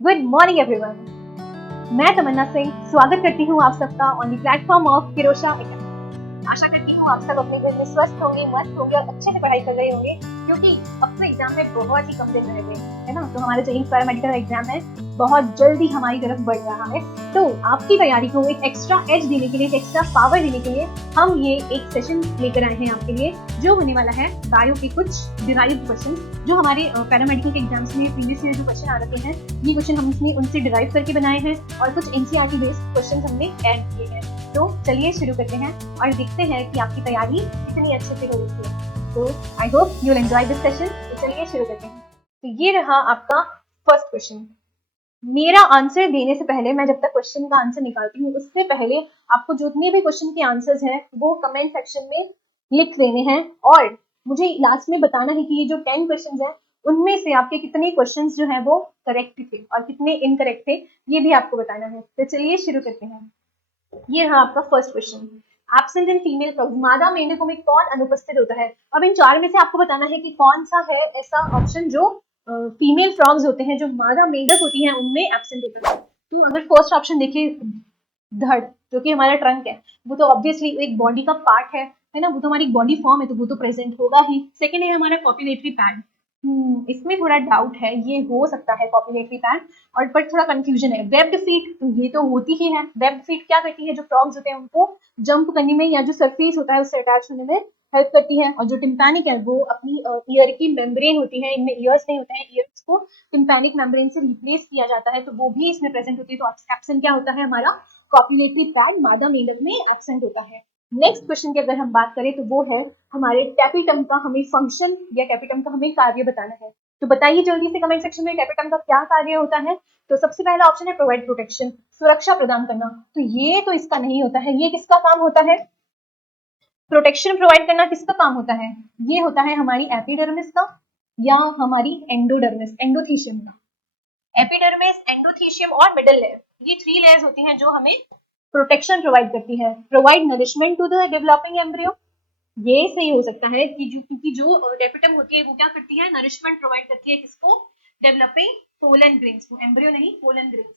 Good morning everyone. मैं तमन्ना सिंह स्वागत करती हूँ आप सबका on the platform of Kirosha academy. आशा करती हूँ आप सब अपने घर में स्वस्थ होंगे, मस्त होंगे और अच्छे से पढ़ाई कर रहे होंगे, क्योंकि अब तो एग्जाम में बहुत ही कम दिन रह गए है ना। तो हमारा जो एम्स पैरामेडिकल एग्जाम है बहुत जल्दी हमारी तरफ बढ़ रहा है। तो आपकी तैयारी को एक एक्स्ट्रा एज देने के लिए, एक एक्स्ट्रा पावर देने के लिए हम ये एक सेशन लेकर आए हैं आपके लिए, जो होने वाला है बायो के कुछ डिराइव्ड क्वेश्चन जो हमारे पैरामेडिकल के एग्जाम्स में प्रीवियस ईयर जो क्वेश्चन आ रखे हैं, ये क्वेश्चन हमने उनसे डिराइव करके बनाए हैं और कुछ एनसीईआरटी बेस्ड क्वेश्चन हमने ऐड किए हैं। तो चलिए शुरू करते हैं और देखते हैं कि आपकी तैयारी कितनी अच्छे से हो रही है। तो I hope you will enjoy this session. तो चलिए शुरू करते हैं। तो ये रहा आपका फर्स्ट क्वेश्चन। मेरा आंसर देने से पहले, मैं जब तक क्वेश्चन का आंसर निकालती हूँ उससे पहले आपको जितने भी क्वेश्चन के आंसर्स हैं वो कमेंट सेक्शन में लिख देने हैं और मुझे लास्ट में बताना है कि ये जो 10 क्वेश्चन हैं उनमें से आपके कितने क्वेश्चन जो है वो करेक्ट थे और कितने इनकरेक्ट थे, ये भी आपको बताना है। तो चलिए शुरू करते हैं। ये रहा आपका first question. Absent in female frogs, मादा मेंढकों में कौन अनुपस्थित होता है? अब इन चार में से आपको बताना है कि कौन सा है ऐसा ऑप्शन जो फीमेल फ्रॉग्स होते हैं, जो मादा मेंढक होती हैं उनमें एब्सेंट होता है। तो अगर फर्स्ट ऑप्शन देखिए, धड़, जो कि हमारा ट्रंक है, वो तो ऑब्वियसली एक बॉडी का पार्ट है ना, वो तो हमारी बॉडी फॉर्म है तो वो तो प्रेजेंट होगा ही। सेकेंड है हमारा कॉपुलेटरी पैड। इसमें थोड़ा डाउट है, ये हो सकता है कॉपुलेटरी पैड, और पर थोड़ा कंफ्यूजन है। वेब्ड फीट, तो ये तो होती ही है। वेब्ड फीट क्या करती है? जो फ्रॉग्स होते हैं उनको जंप करने में या जो सरफेस होता है उससे अटैच होने में हेल्प करती है। और जो टिम्पैनिक है वो अपनी ईयर की मेम्ब्रेन होती है, इनमें ईयर्स नहीं होते हैं, ईयर्स को टिम्पैनिक मेम्ब्रेन से रिप्लेस किया जाता है, तो वो भी इसमें प्रेजेंट होती है। तो एब्सेंट क्या होता है? हमारा कॉपुलेटरी पैड मादा मेंढक में एब्सेंट होता है। नेक्स्ट क्वेश्चन की अगर हम बात करें तो वो है हमारे कैपिटम का हमें फंक्शन या कैपिटम का हमें कार्य बताना है। तो बताइए जल्दी से कमेंट सेक्शन में कैपिटम का क्या कार्य होता है। तो सबसे पहला ऑप्शन है प्रोवाइड प्रोटेक्शन, सुरक्षा प्रदान करना। तो ये तो इसका नहीं होता है। ये किसका काम होता है? प्रोटेक्शन प्रोवाइड करना किसका काम होता है? ये होता है हमारी एपिडर्मिस का या हमारी एंडोडर्मिस, एंडोथीशियम का। एपिडर्मिस, एंडोथीशियम और मिडल लेयर, ये 3 लेयर्स होती हैं जो हमें प्रोटेक्शन प्रोवाइड करती है। Provide nourishment to the developing embryo, ये सही हो सकता है कि क्योंकि जो डेपिटम होती है वो क्या करती है? नरिशमेंट प्रोवाइड करती है किसको? डेवलपिंग पोलन ग्रेन्स को। एम्ब्रियो नहीं, पोलन ग्रेन्स।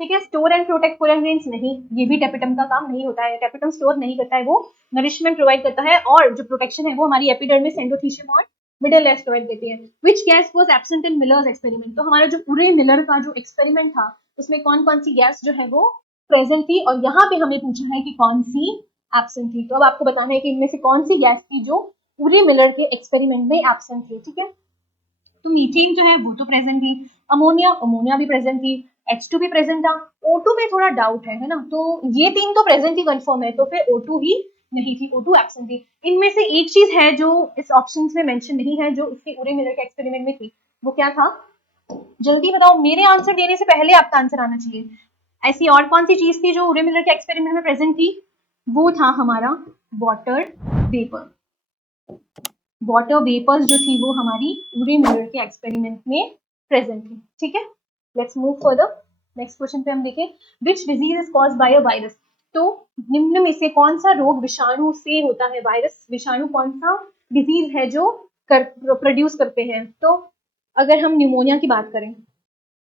ठीक है। Store and protect pollen grains नहीं, ये भी डेपिटम का काम नहीं होता है। डेपिटम स्टोर नहीं करता है, वो नरिशमेंट प्रोवाइड करता है, और जो प्रोटेक्शन है वो हमारी एपिडर्मिस, एंडोथीशियम और मिडल लेयर प्रोवाइड देती है। Which gas was absent in millers experiment? तो हमारा जो उरे मिलर का जो एक्सपेरिमेंट था उसमें कौन कौन सी गैस जो है वो प्रेजेंट थी, और यहाँ पे हमें पूछा है कि कौन सी एब्सेंट थी। तो अब आपको बताना है कि इनमें से कौन सी गैस थी जो उरे मिलर के एक्सपेरिमेंट में एब्सेंट थी। ठीक है। तो मीथेन जो है वो तो प्रेजेंट थी, अमोनिया, अमोनिया भी प्रेजेंट थी, H2 भी प्रेजेंट था, O2 में थोड़ा डाउट है ना। तो ये 3 तो प्रेजेंट ही कंफर्म है, तो फिर O2 ही नहीं थी, O2 एब्सेंट थी। इनमें से एक चीज है जो इस ऑप्शन में मेंशन नहीं है, जो उसके उरे मिलर के एक्सपेरिमेंट में थी, वो क्या था? जल्दी बताओ, मेरे आंसर देने से पहले आपका आंसर आना चाहिए। ऐसी और कौन सी चीज थी जो उरे मिलर के एक्सपेरिमेंट में प्रेजेंट थी? वो था हमारा वाटर वेपर। वाटर वेपर्स जो थी वो हमारी उरे मिलर के एक्सपेरिमेंट में प्रेजेंट थी। ठीक है। Let's move further. Next question पे हम देखें, which disease is caused by a virus? तो निम्न में से कौन सा रोग विषाणु से होता है? वायरस, विषाणु कौन सा डिजीज है जो प्रोड्यूस करते हैं? तो अगर हम न्यूमोनिया की बात करें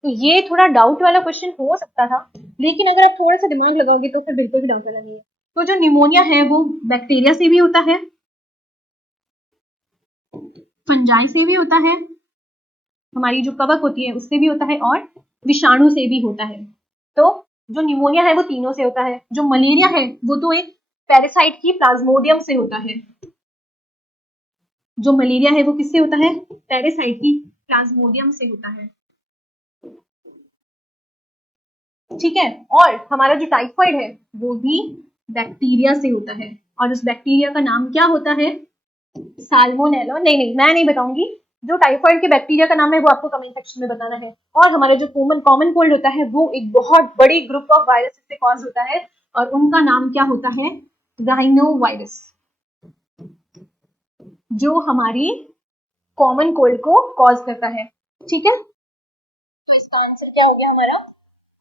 तो ये थोड़ा डाउट वाला क्वेश्चन हो सकता था, लेकिन अगर आप थोड़ा सा दिमाग लगाओगे तो फिर बिल्कुल भी डाउट वाला नहीं है। तो जो न्यूमोनिया है वो बैक्टीरिया से भी होता है, फंजाई से भी होता है, हमारी जो कवक होती है उससे भी होता है, और विषाणु से भी होता है। तो जो न्यूमोनिया है वो तीनों से होता है। जो मलेरिया है वो तो एक पैरासाइट की प्लाज्मोडियम से होता है। जो मलेरिया है वो किससे होता है? पैरासाइट की प्लाज्मोडियम से होता है। ठीक है। और हमारा जो टाइफाइड है वो भी बैक्टीरिया से होता है, और उस बैक्टीरिया का नाम क्या होता है? साल्मोनेला। नहीं, मैं नहीं बताऊंगी। जो टाइफाइड के बैक्टीरिया का नाम है वो आपको कमेंट सेक्शन में बताना है। और हमारा जो कॉमन कोल्ड होता है वो एक बहुत बड़ी ग्रुप ऑफ वायरस से कॉज होता है, और उनका नाम क्या होता है? राइनो वायरस, जो हमारी कॉमन कोल्ड को कॉज करता है। ठीक है। तो इसका आंसर क्या हो गया हमारा?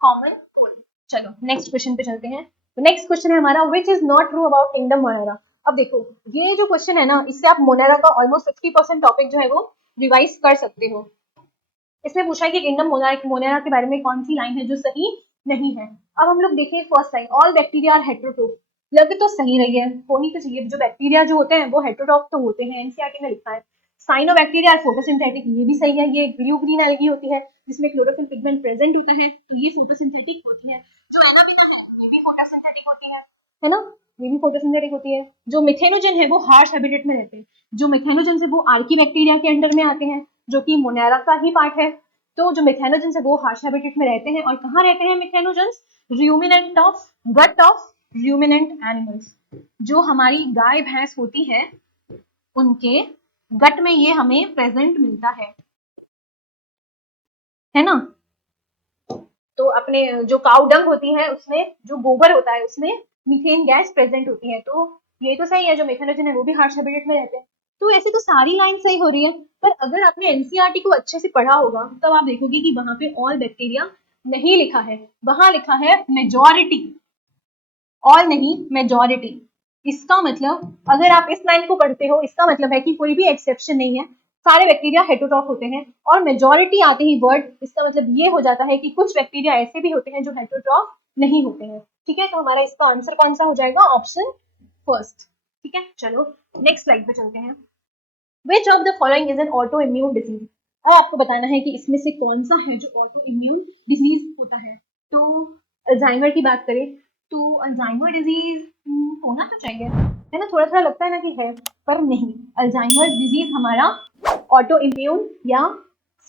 Common cold. चलो नेक्स्ट क्वेश्चन पे चलते हैं। तो नेक्स्ट क्वेश्चन है हमारा, which is not true about kingdom Monera? अब देखो, ये जो क्वेश्चन है ना, इससे आप मोनेरा का ऑलमोस्ट 50% टॉपिक जो है वो रिवाइज कर सकते हो। इसमें पूछा है कि किंगडम मोनेरा के बारे में कौन सी लाइन है जो सही नहीं है। अब हम लोग देखें first line, all bacteria are heterotroph. लग तो सही रही है, होनी तो चाहिए, जो बैक्टीरिया जो होते हैं वो हेटेरोट्रोफ तो होते हैं, एनसीईआरटी में लिखा है। साइनोबैक्टीरिया आर फोटोसिंथेटिक, ये भी सही है, ये ब्लू ग्रीन एल्गी होती है जिसमें क्लोरोफिल पिगमेंट प्रेजेंट होता है, तो ये फोटोसिंथेटिक होती है। जो एनाबिना है ये भी फोटोसिंथेटिक होती है ना, ये भी फोटोसिंथेटिक होती है। जो मिथेनोजन है वो हार्श हैबिटेट में रहते हैं, जो मिथेनोजन है वो आर्की बैक्टीरिया के अंडर में आते हैं, जो कि मोनेरा का ही पार्ट है। तो जो मिथेनोजन है वो हार्श हैबिटेट में रहते हैं, और कहाँ रहते हैं methanogen? Ruminant of gut of ruminant animals. जो हमारी गाय भैंस होती है उनके गट में ये हमें प्रेजेंट मिलता है ना। तो अपने जो काउ डंग होती है उसमें जो गोबर होता है उसमें मीथेन गैस प्रेजेंट होती है, तो ये तो सही है, जो मिथेनोजन है वो भी हार्श हैबिटेट में रहते हैं। तो ऐसे तो सारी लाइन सही हो रही है, पर अगर आपने एनसीईआरटी को अच्छे से पढ़ा होगा तब आप देखोगे कि वहां पे ऑल बैक्टीरिया नहीं लिखा है, वहां लिखा है मेजॉरिटी, ऑल नहीं मेजॉरिटी। इसका मतलब अगर आप इस लाइन को पढ़ते हो इसका मतलब है कि कोई भी एक्सेप्शन नहीं है, सारे बैक्टीरिया हेटेरोट्रॉफ होते हैं, और मेजॉरिटी आते ही वर्ड, इसका मतलब ये हो जाता है कि कुछ बैक्टीरिया ऐसे भी होते हैं जो हेटेरोट्रॉफ नहीं होते हैं। ठीक है, तो हमारा इसका आंसर कौन सा हो जाएगा? Option first. ठीक है, चलो नेक्स्ट स्लाइड पे चलते हैं। Which of the following is an auto immune disease. अब आपको बताना है कि इसमें से कौन सा है जो ऑटो इम्यून डिजीज होता है। तो अल्जाइमर की बात करें तो अल्जाइमर डिजीज होना तो चाहिए, है ना, थोड़ा थोड़ा लगता है ना कि है, पर नहीं। अल्जाइमर डिजीज हमारा ऑटो इम्यून या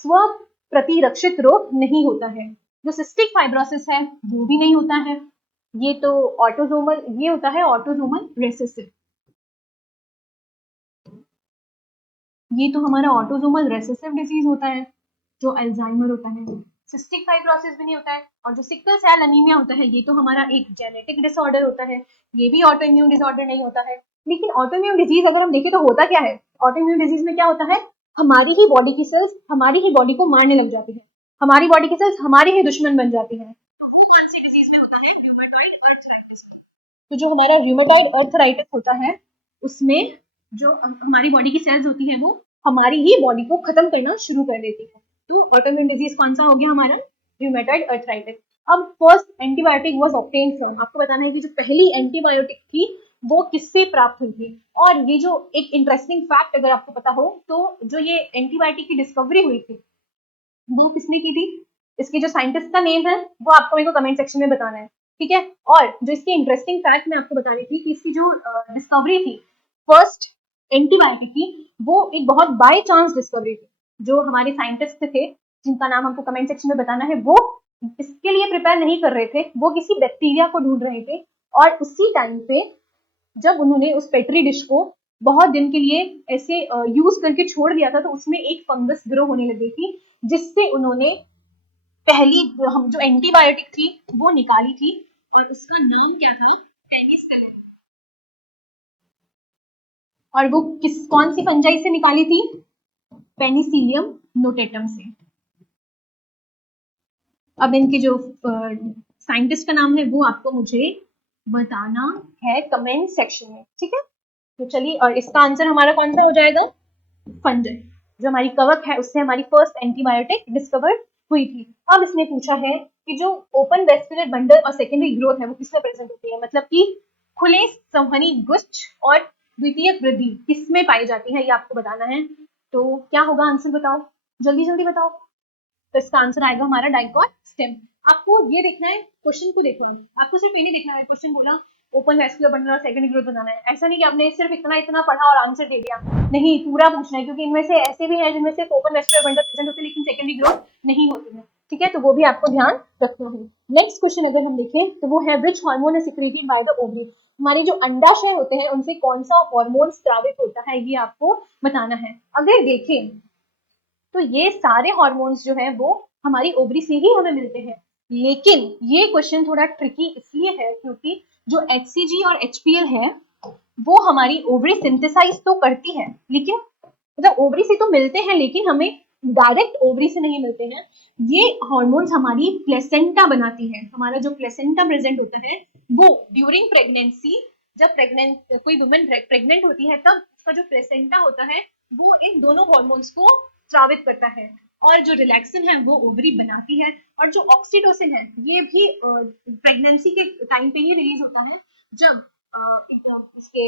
स्व प्रतिरक्षित रोग नहीं होता है। जो सिस्टिक फाइब्रोसिस है वो भी नहीं होता है, ये तो ऑटोजोमल, ये होता है ऑटोजोमल रेसेसिव, ये तो हमारा ऑटोजोमल रेसेसिव डिजीज होता है जो अल्जाइमर होता है। सिस्टिक फाइब्रोसिस भी नहीं होता है, और जो सिकल सेल एनीमिया होता है ये तो हमारा एक जेनेटिक डिसऑर्डर होता है, ये भी ऑटो इम्यून डिसऑर्डर नहीं होता है। लेकिन ऑटो इम्यून डिजीज अगर हम देखें तो होता क्या है, ऑटो इम्यून डिजीज में क्या होता है, हमारी ही बॉडी की सेल्स हमारी ही बॉडी को मारने लग जाती है, हमारी बॉडी की सेल्स हमारी ही दुश्मन बन जाती है। डिजीज में होता है रूमेटॉइड अर्थराइटिस। तो जो हमारा रूमेटॉइड अर्थराइटिस होता है उसमें जो हमारी बॉडी की सेल्स होती है वो हमारी ही बॉडी को खत्म करना शुरू कर देती है। तो ऑटोइम्यून डिजीज कौन सा हो गया हमारा? Rheumatoid arthritis. अब first antibiotic was obtained from, आपको बताना है कि जो पहली एंटीबायोटिक थी वो किससे प्राप्त हुई थी। और ये जो एक इंटरेस्टिंग फैक्ट अगर आपको पता हो तो जो ये एंटीबायोटिक की डिस्कवरी हुई थी वो किसने की थी, इसके जो साइंटिस्ट का नेम है वो आपको मेरे को कमेंट सेक्शन में बताना है। ठीक है, और जो इसकी इंटरेस्टिंग फैक्ट मैं आपको बता रही थी कि इसकी जो डिस्कवरी थी फर्स्ट एंटीबायोटिक की, वो एक बहुत बाय चांस डिस्कवरी थी। जो हमारे साइंटिस्ट थे जिनका नाम हमको कमेंट सेक्शन में बताना है, वो इसके लिए प्रिपेयर नहीं कर रहे थे, वो किसी बैक्टीरिया को ढूंढ रहे थे, और उसी टाइम पे जब उन्होंने उस पेट्री डिश को बहुत दिन के लिए ऐसे यूज करके छोड़ दिया था तो उसमें एक फंगस ग्रो होने लगी थी, जिससे उन्होंने पहली हम जो एंटीबायोटिक थी वो निकाली थी, और उसका नाम क्या था? पेनिसिलिन। और वो कौन सी फंजाई से निकाली थी? पेनिसिलियम नोटेटम से। अब इनके जो साइंटिस्ट का नाम है वो आपको मुझे बताना है कमेंट सेक्शन में। ठीक है, तो चलिए, और इसका आंसर हमारा कौन सा हो जाएगा? फंजाई। जो हमारी कवक है उससे हमारी फर्स्ट एंटीबायोटिक डिस्कवर हुई थी। अब इसने पूछा है कि जो ओपन वेस्कुलर बंडल और सेकेंडरी ग्रोथ है वो किसमें प्रेजेंट होती है, मतलब कि खुले संवहनी गुच्छ और द्वितीयक वृद्धि किसमें पाई जाती है, ये आपको बताना है। तो क्या होगा आंसर, बताओ जल्दी जल्दी बताओ। तो इसका आंसर आएगा हमारा डाइकोट स्टेम। आपको ये देखना है, क्वेश्चन को देखना है, आपको सिर्फ ये नहीं देखना है क्वेश्चन बोला ओपन वेस्कुलर बंडल और सेकेंडरी ग्रोथ बताना है, ऐसा नहीं कि आपने सिर्फ इतना इतना पढ़ा और आंसर दे दिया, नहीं पूरा पूछना है, क्योंकि इनमें से ऐसे भी है जिनमें सिर्फ ओपन वेस्कुलर बंडल प्रेजेंट होते हैं लेकिन सेकेंडरी ग्रोथ नहीं होती है। ठीक है, तो वो भी आपको ध्यान रखना है। नेक्स्ट क्वेश्चन अगर हम देखें तो वो है which hormone is secreted by the ovary. हमारे जो अंडाशय होते हैं उनसे कौन सा हार्मोन स्रावित होता है, ये आपको बताना है। अगर देखें तो ये सारे हॉर्मोन्स जो है वो हमारी ओवरी से ही हमें मिलते हैं, लेकिन ये क्वेश्चन थोड़ा ट्रिकी इसलिए है क्योंकि जो HCG और HPL है वो हमारी ओवरी सिंथेसाइज तो करती है, लेकिन मतलब ओवरी से तो मिलते हैं लेकिन हमें डायरेक्ट ओवरी से नहीं मिलते हैं। ये हॉर्मोन्स हमारी प्लेसेंटा बनाती है, हमारा जो प्लेसेंटा प्रेजेंट होता है वो ड्यूरिंग प्रेगनेंसी, जब कोई वुमेन प्रेग्नेंट होती है तब उसका जो प्लेसेंटा होता है वो इन दोनों हॉर्मोन्स को स्रावित करता है। और जो रिलैक्सिन है वो ओवरी बनाती है, और जो ऑक्सीटोसिन है ये भी प्रेगनेंसी के टाइम पे ही रिलीज होता है, जब इसके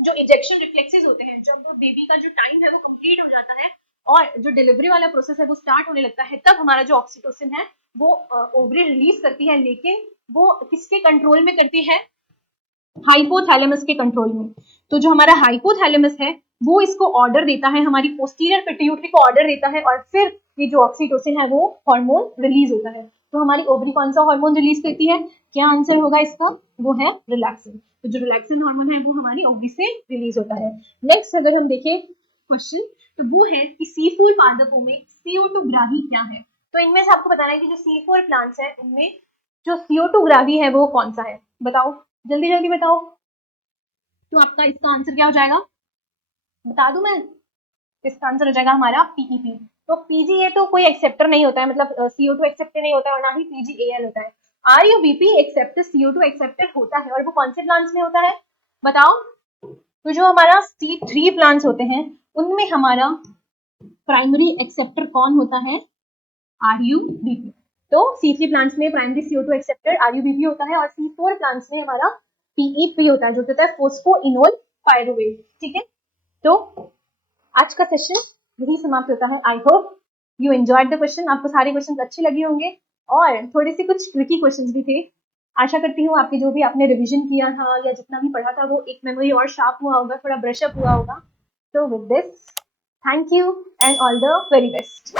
जो इंजेक्शन रिफ्लेक्सेस होते हैं, जब बेबी का जो टाइम है वो कंप्लीट हो जाता है और जो डिलीवरी वाला प्रोसेस है वो स्टार्ट होने लगता है, तब हमारा जो ऑक्सीटोसिन है वो ओवरी रिलीज करती है, लेकिन वो किसके कंट्रोल में करती है, हाइपोथैलेमस के कंट्रोल में। तो जो हमारा हाइपोथैलेमस है वो इसको ऑर्डर देता है, हमारी पोस्टीरियर पिट्यूटरी को ऑर्डर देता है, और फिर ये जो ऑक्सीटोसिन है वो हार्मोन रिलीज होता है। तो हमारी ओवरी कौन सा हार्मोन रिलीज करती है, क्या आंसर होगा इसका, वो है रिलैक्सिन। तो जो रिलैक्सिन हार्मोन है वो हमारी ओवरी से रिलीज होता है। नेक्स्ट अगर हम देखें क्वेश्चन, तो वो है कि C4 पादपों में CO2 ग्राही क्या है। तो इनमें से आपको बताना है कि जो C4 प्लांट्स है उनमें जो CO2 ग्राही है वो कौन सा है, बताओ जल्दी जल्दी बताओ। तो आपका इसका आंसर क्या हो जाएगा, बता दूं मैं, इसका आंसर हो जाएगा हमारा पीईपी। तो पीजीए तो कोई एक्सेप्टर नहीं होता है, मतलब CO2 एक्सेप्टर नहीं होता है, और ना ही पीजीएल होता है। आरयूबीपी एक्सेप्टर CO2 एक्सेप्टर होता है, और वो कौन से प्लांट्स में होता है बताओ। तो जो हमारा C3 प्लांट्स होते हैं उनमें हमारा प्राइमरी एक्सेप्टर कौन होता है, आरयूबीपी। तो C3 प्लांट्स में प्राइमरी CO2 एक्सेप्टर आरयूबीपी होता है, और C4 प्लांट्स में हमारा पीईपी होता है, जो होता है फोस्फोइनोल पायरुवेट। ठीक है, तो आज का सेशन यही समाप्त होता है। I hope you enjoyed the question, आपको सारे क्वेश्चन अच्छे लगे होंगे, और थोड़े से कुछ ट्रिकी क्वेश्चन भी थे। आशा करती हूँ आपके जो भी आपने रिवीजन किया था या जितना भी पढ़ा था वो एक मेमोरी और शार्प हुआ होगा, थोड़ा ब्रश अप हुआ होगा। तो with this, thank you and all the very best.